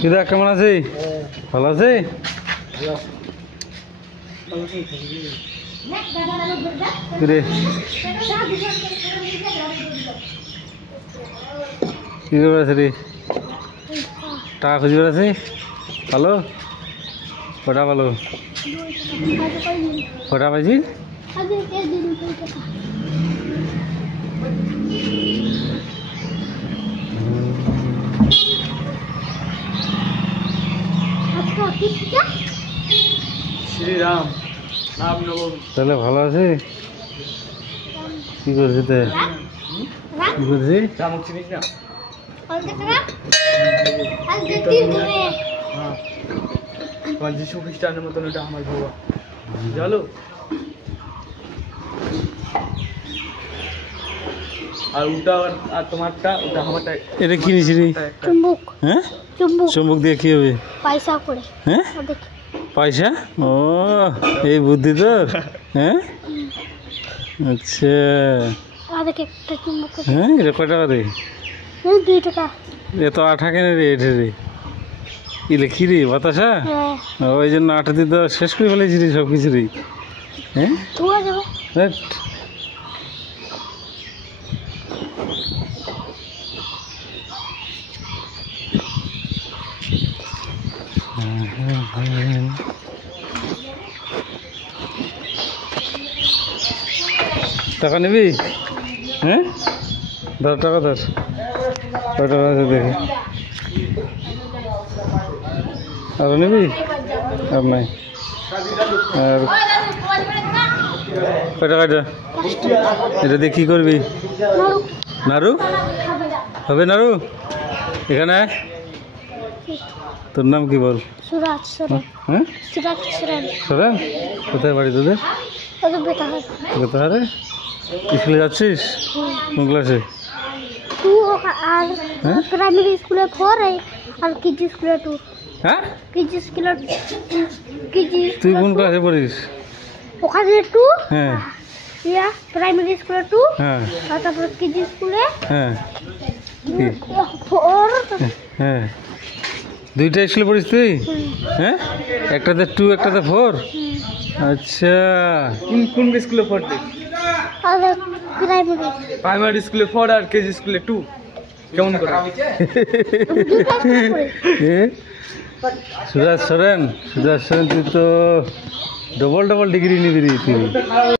কিদা কেমন আছে? ভালো আছে? রে কি করে আছে রে? টাকা খুঁজবে আছে? ভালো কটা ভালো কটা পাইছি? শ্রীরাম নাম নবমী। তাহলে ভালো আছে? কি করছি তে? কি করছি? রামক চিনিস না? তোমার যিশু খ্রিস্টানের মতন ওটা আমার বাবা চলো। আর ওটা আর তোমারটা ওটা আমারটা। এটা কি নিয়েছিলি? চুম্বক। হ্যাঁ চুম্বক। চুম্বক দিয়ে কি হবে? পয়সা করে। হ্যাঁ পয়সা? ও এই বুদ্ধি তোর? হ্যাঁ আচ্ছা দেখে একটা চুম্বক। হ্যাঁ এটা কয় টাকা রে? 2 টাকা। এত আঠা কেন রে এটা রে? ইলে কি রে বাতাসা? হ্যাঁ ওই জন্য আঠা দিয়ে তো শেষ করে ফেলেছি রে সব কিছু রে। হ্যাঁ ধোয়া যাবে। টাকা নিবি? হ্যাঁ ধর টাকা ধর কয় টাকা আছে দেখি। আর নিবি? আর নাই। আর কয় টাকা এটা? এটা দিয়ে কী করবি? নাড়ু হবে? নাড়ু এখানে আয়। তোর নাম কি বল? সুরাজ সোরেন। হ্যাঁ সুরাজ সোরেন। সোরেন কোথায় বাড়ি তোদের? ওদের বেতাহার। কোথায়? স্কুলে যাচ্ছিস? কোন ক্লাসে? 2 আর প্রাইমারি স্কুলে 4 আর কেজি স্কুলে 2। হ্যাঁ কেজি স্কুলে কেজি। তুই কোন ক্লাসে পড়িস? ওখানে 2 হ্যাঁ ইয়া প্রাইমারি স্কুলে 2 হ্যাঁ আর তারপর কেজি স্কুলে হ্যাঁ কি 4। হ্যাঁ দুইটা স্কুলে পড়িস তুই? হ্যাঁ একটাতে 2 একটাতে 4। আচ্ছা কোন কোন স্কুলে পড়তে? আর প্রাইমারি। প্রাইমারি স্কুলে 4 আর কেজি স্কুলে 2 কেমন করে? সুরাজ সোরেন তুই তো ডবল ডিগ্রি নিবি রে তুই।